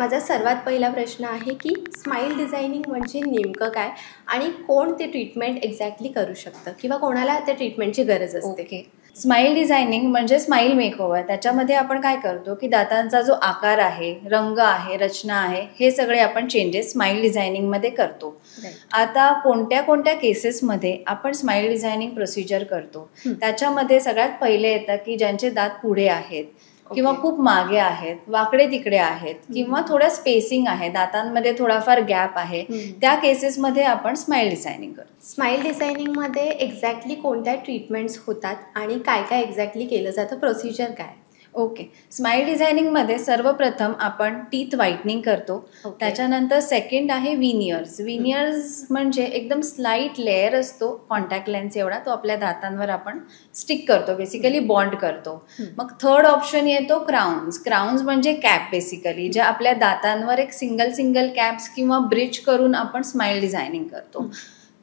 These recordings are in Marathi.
माझा सर्वात पहिला प्रश्न आहे की स्माईल डिझायनिंग म्हणजे नेमकं काय आणि कोण ते ट्रीटमेंट एक्झॅक्टली करू शकतं किंवा कोणाला त्या ट्रीटमेंटची गरज असते? ओके. स्माईल डिझायनिंग म्हणजे स्माईल मेकओव्हर. त्याच्यामध्ये आपण काय करतो की दातांचा जो आकार आहे, रंग आहे, रचना आहे, हे सगळे आपण चेंजेस स्माईल डिझायनिंगमध्ये करतो. आता कोणत्या कोणत्या केसेसमध्ये आपण स्माईल डिझायनिंग प्रोसिजर करतो, त्याच्यामध्ये सगळ्यात पहिले येतं की ज्यांचे दात पुढे आहेत किंवा खूप मागे आहेत, वाकडे तिकडे आहेत किंवा थोडं स्पेसिंग आहे, दातांमध्ये थोडाफार गॅप आहे, त्या केसेसमध्ये आपण स्माईल डिझायनिंग करतो. स्माईल डिझायनिंगमध्ये एक्झॅक्टली कोणत्या ट्रीटमेंट्स होतात आणि काय काय एक्झॅक्टली केलं जातं, प्रोसिजर काय? ओके. स्माईल डिझायनिंगमध्ये सर्वप्रथम आपण टीथ व्हाईटनिंग करतो. त्याच्यानंतर सेकंड आहे विनियर्स. विनियर्स म्हणजे एकदम स्लाईट लेअर असतो, कॉन्टॅक्ट लेन्स एवढा, तो आपल्या दातांवर आपण स्टिक करतो, बेसिकली बॉन्ड करतो. मग थर्ड ऑप्शन येतो क्राउन्स. क्राउन्स म्हणजे कॅप बेसिकली, ज्या आपल्या दातांवर एक सिंगल कॅप्स किंवा ब्रिज करून आपण स्माईल डिझायनिंग करतो.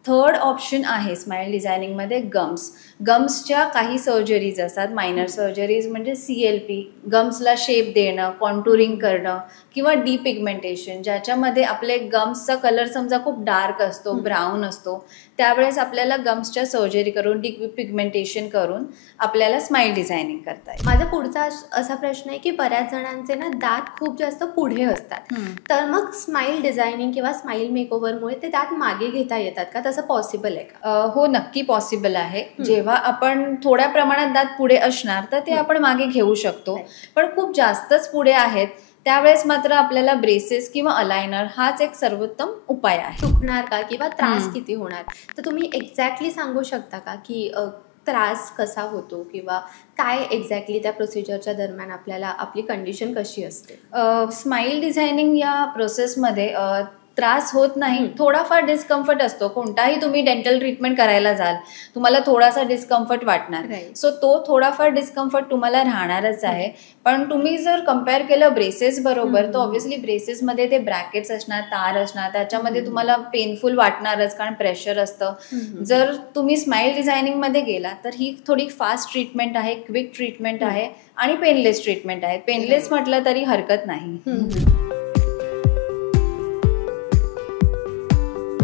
थर्ड ऑप्शन आहे स्माईल डिझायनिंगमध्ये गम्स. गम्सच्या काही सर्जरीज असतात, मायनर सर्जरीज म्हणजे CLP, गम्सला शेप देणं, कॉन्टुरिंग करणं किंवा डिपिगमेंटेशन, ज्याच्यामध्ये आपले गम्सचा कलर समजा खूप डार्क असतो, ब्राऊन असतो, त्यावेळेस आपल्याला गम्सच्या सर्जरी करून डिपिगमेंटेशन करून आपल्याला स्माईल डिझायनिंग करता येईल. माझा पुढचा असा प्रश्न आहे की बऱ्याच जणांचे ना दात खूप जास्त पुढे असतात, तर मग स्माईल डिझायनिंग किंवा स्माईल मेकओव्हरमुळे ते दात मागे घेता येतात का? तसं पॉसिबल आहे का? हो, नक्की पॉसिबल आहे. जेव्हा आपण थोड्या प्रमाणात दात पुढे असणार तर ते आपण मागे घेऊ शकतो, पण खूप जास्तच पुढे आहेत त्यावेळेस मात्र आपल्याला ब्रेसेस किंवा अलायनर हाच एक सर्वोत्तम उपाय आहे. दुखणार का किंवा त्रास किती होणार, तर तुम्ही एक्झॅक्टली सांगू शकता का की त्रास कसा होतो किंवा काय एक्झॅक्टली त्या प्रोसिजरच्या दरम्यान आपल्याला आपली कंडिशन कशी असते? स्माईल डिझायनिंग या प्रोसेसमध्ये त्रास होत नाही, थोडाफार डिस्कम्फर्ट असतो. कोणताही तुम्ही डेंटल ट्रीटमेंट करायला जाल, तुम्हाला थोडासा डिस्कम्फर्ट वाटणार, सो तो थोडाफार डिस्कम्फर्ट तुम्हाला राहणारच आहे. पण तुम्ही जर कम्पेअर केलं ब्रेसेस बरोबर, तर ऑब्व्हियसली ब्रेसेसमध्ये ते ब्रॅकेट्स असणार, तार असणार, त्याच्यामध्ये तुम्हाला पेनफुल वाटणारच, कारण प्रेशर असतं. जर तुम्ही स्माईल डिझायनिंगमध्ये गेला तर ही थोडी फास्ट ट्रीटमेंट आहे, क्विक ट्रीटमेंट आहे आणि पेनलेस ट्रीटमेंट आहे. पेनलेस म्हटलं तरी हरकत नाही.